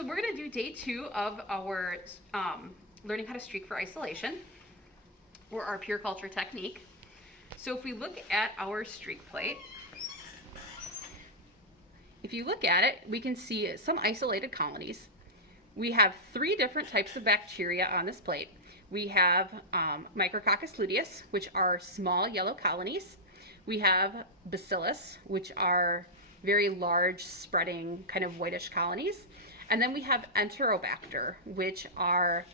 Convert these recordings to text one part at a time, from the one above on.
So we're going to do day 2 of our learning how to streak for isolation, or our pure culture technique. So if we look at our streak plate, if you look at it, we can see some isolated colonies. We have 3 different types of bacteria on this plate. We have Micrococcus luteus, which are small yellow colonies. We have Bacillus, which are very large, spreading, kind of whitish colonies. And then we have Enterobacter, which are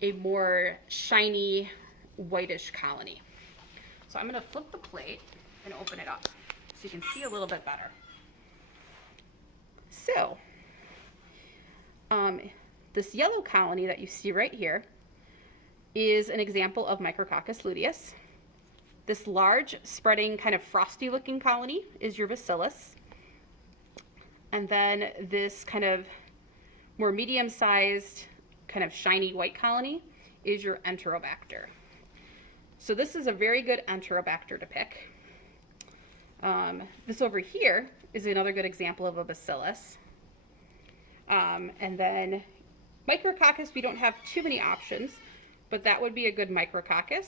a more shiny, whitish colony. So I'm going to flip the plate and open it up so you can see a little bit better. So, this yellow colony that you see right here is an example of Micrococcus luteus. This large, spreading, kind of frosty looking colony is your Bacillus. And then this kind of more medium-sized, kind of shiny white colony is your Enterobacter. So this is a very good Enterobacter to pick. This over here is another good example of a Bacillus. And then Micrococcus, we don't have too many options, but that would be a good Micrococcus,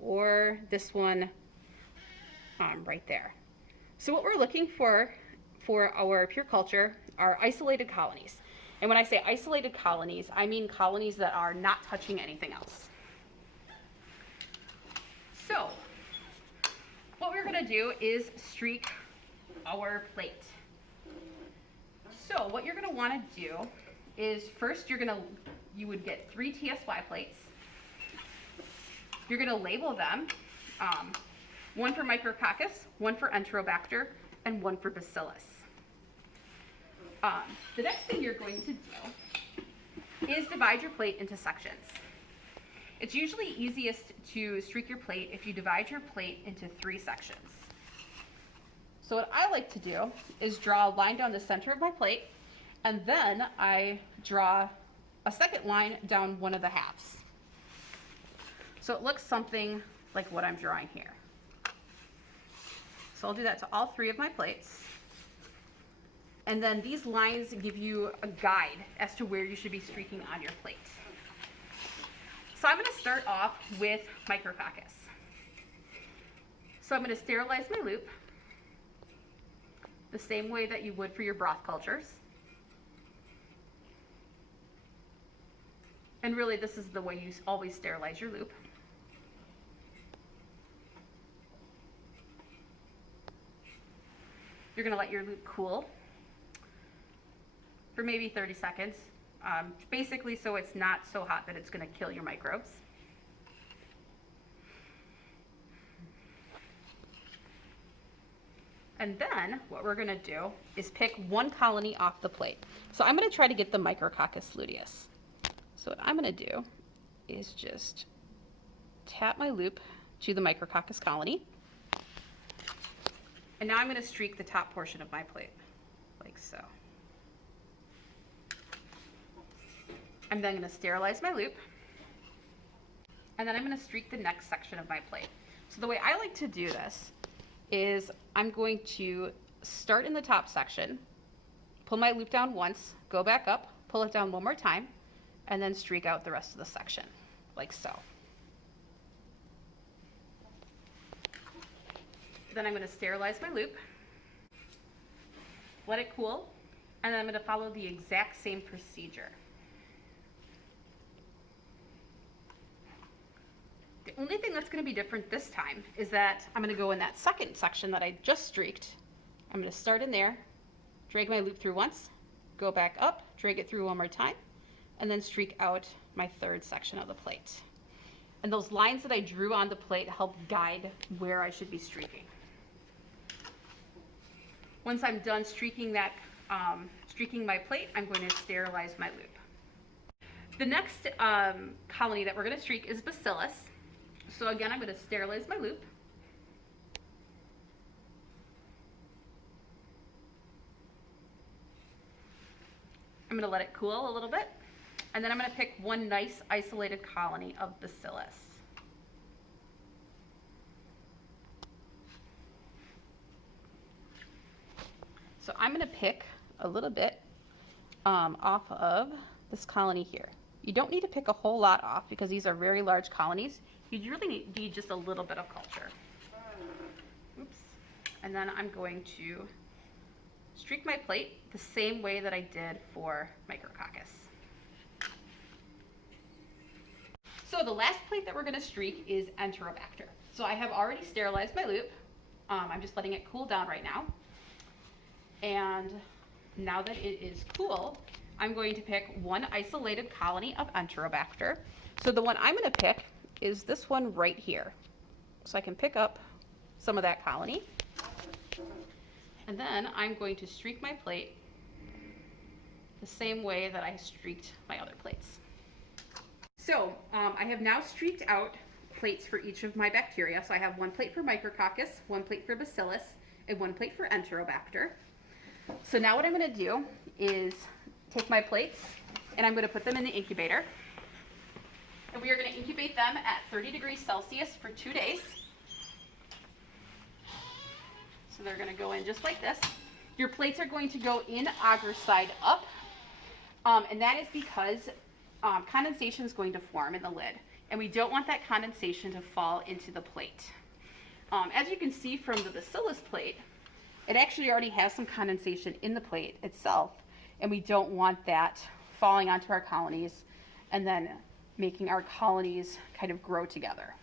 or this one right there. So what we're looking for our pure culture are isolated colonies. And when I say isolated colonies, I mean colonies that are not touching anything else. So what we're going to do is streak our plate. So what you're going to want to do is first you would get 3 TSY plates. You're going to label them, one for Micrococcus, one for Enterobacter, and one for Bacillus. The next thing you're going to do is divide your plate into sections. It's usually easiest to streak your plate if you divide your plate into 3 sections. So what I like to do is draw a line down the center of my plate, and then I draw a second line down one of the halves. So it looks something like what I'm drawing here. So I'll do that to all 3 of my plates. And then these lines give you a guide as to where you should be streaking on your plate. So I'm going to start off with Micrococcus. So I'm going to sterilize my loop the same way that you would for your broth cultures. And really, this is the way you always sterilize your loop. You're going to let your loop cool for maybe 30 seconds, basically so it's not so hot that it's going to kill your microbes. And then what we're going to do is pick one colony off the plate. So I'm going to try to get the Micrococcus luteus. So what I'm going to do is just tap my loop to the Micrococcus colony. And now I'm going to streak the top portion of my plate, like so. I'm then going to sterilize my loop. And then I'm going to streak the next section of my plate. So the way I like to do this is I'm going to start in the top section, pull my loop down once, go back up, pull it down one more time, and then streak out the rest of the section, like so. Then I'm going to sterilize my loop, let it cool, and then I'm going to follow the exact same procedure. The only thing that's going to be different this time is that I'm going to go in that second section that I just streaked. I'm going to start in there, drag my loop through once, go back up, drag it through one more time, and then streak out my third section of the plate. And those lines that I drew on the plate help guide where I should be streaking. Once I'm done streaking my plate, I'm going to sterilize my loop. The next colony that we're going to streak is Bacillus. So again, I'm going to sterilize my loop. I'm going to let it cool a little bit. And then I'm going to pick one nice isolated colony of Bacillus. So I'm going to pick a little bit off of this colony here. You don't need to pick a whole lot off because these are very large colonies. You really need just a little bit of culture. Oops. And then I'm going to streak my plate the same way that I did for Micrococcus. So the last plate that we're going to streak is Enterobacter. So I have already sterilized my loop. I'm just letting it cool down right now. And now that it is cool, I'm going to pick one isolated colony of Enterobacter. So the one I'm going to pick is this one right here. So I can pick up some of that colony. And then I'm going to streak my plate the same way that I streaked my other plates. So I have now streaked out plates for each of my bacteria. So I have one plate for Micrococcus, one plate for Bacillus, and one plate for Enterobacter. So now what I'm going to do is take my plates and I'm going to put them in the incubator. And we are going to incubate them at 30 degrees Celsius for 2 days. So they're going to go in just like this. Your plates are going to go in agar side up. And that is because condensation is going to form in the lid. And we don't want that condensation to fall into the plate. As you can see from the Bacillus plate, it actually already has some condensation in the plate itself. And we don't want that falling onto our colonies and then making our colonies kind of grow together.